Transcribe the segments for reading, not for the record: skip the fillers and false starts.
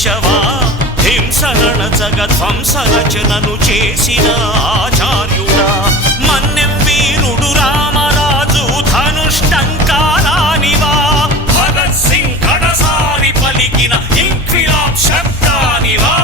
చూశవా హింసనణ ధ్వంస రచనను చేసిన ఆచార్యుడా మన్నెం వీరుడు రామరాజు ధనుష్టంకారానివా భగత్ సింగ్ కడసారి పలికిన ఇంక్విలాబ్ శబ్దానివా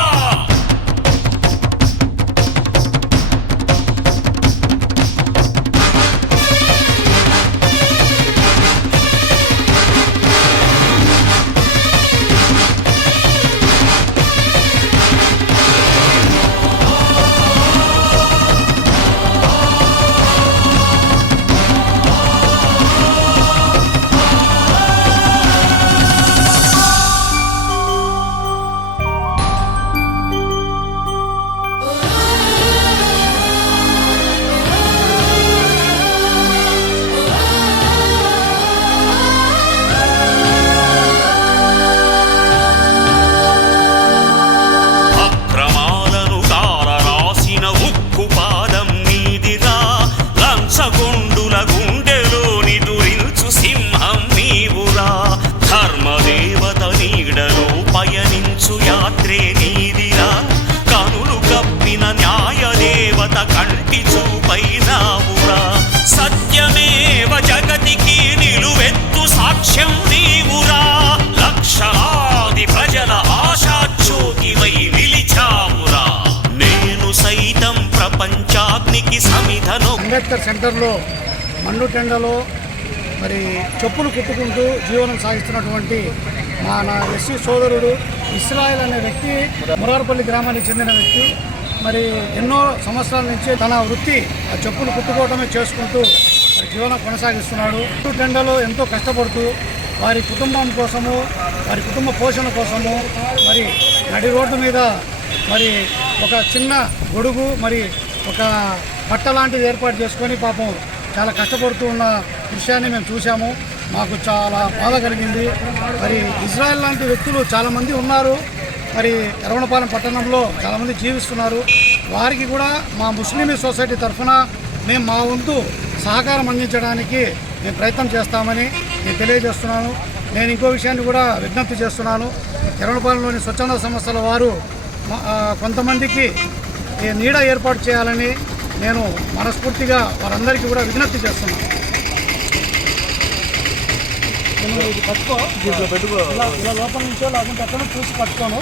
యాత్రే నీదిరా కనులు కప్పిన న్యాయదేవత కంటి చూపైనావురా సత్యమేవ జగతికి నిలువెత్తు సాక్ష్యం నీవురా లక్షలాది ప్రజల ఆశాజ్యోతివై నిలిచావురా నేను సైతం ప్రపంచాగ్నికి సమిధను అంబేద్కర్ సెంటర్లో మండుటెండలో మరి చెప్పులు కుట్టుకుంటూ జీవనం సాగిస్తున్నటువంటి నా ఎస్సీ సోదరుడు ఇస్రాయల్ అనే వ్యక్తి మురార్పల్లి గ్రామానికి చెందిన వ్యక్తి మరి ఎన్నో సంవత్సరాల నుంచి తన వృత్తి ఆ చెప్పులు కుట్టుకోవడమే చేసుకుంటూ మరి జీవనం కొనసాగిస్తున్నాడు. టెండలో ఎంతో కష్టపడుతూ వారి కుటుంబం కోసము వారి కుటుంబ పోషణ కోసము మరి నడి రోడ్డు మీద మరి ఒక చిన్న గొడుగు మరి ఒక పట్ట లాంటిది ఏర్పాటు చేసుకొని పాపం చాలా కష్టపడుతూ ఉన్న దృశ్యాన్ని మేము చూసాము. మాకు చాలా బాధ కలిగింది. మరి ఇజ్రాయెల్ లాంటి వ్యక్తులు చాలామంది ఉన్నారు. మరి ఎర్రగొండపాలెం పట్టణంలో చాలామంది జీవిస్తున్నారు. వారికి కూడా మా ముస్లిం సొసైటీ తరఫున మేము మా వంతు సహకారం అందించడానికి మేము ప్రయత్నం చేస్తామని నేను తెలియజేస్తున్నాను. నేను ఇంకో విషయాన్ని కూడా విజ్ఞప్తి చేస్తున్నాను. ఎర్రగొండపాలెంలోని స్వచ్ఛంద సంస్థల వారు కొంతమందికి నీడ ఏర్పాటు చేయాలని నేను మనస్ఫూర్తిగా వారందరికీ కూడా విజ్ఞప్తి చేస్తున్నాను. ఇది పట్టుకో, ఇలా లోపల నుంచో లేకుంటే ఎక్కడో చూసి పట్టుకోను.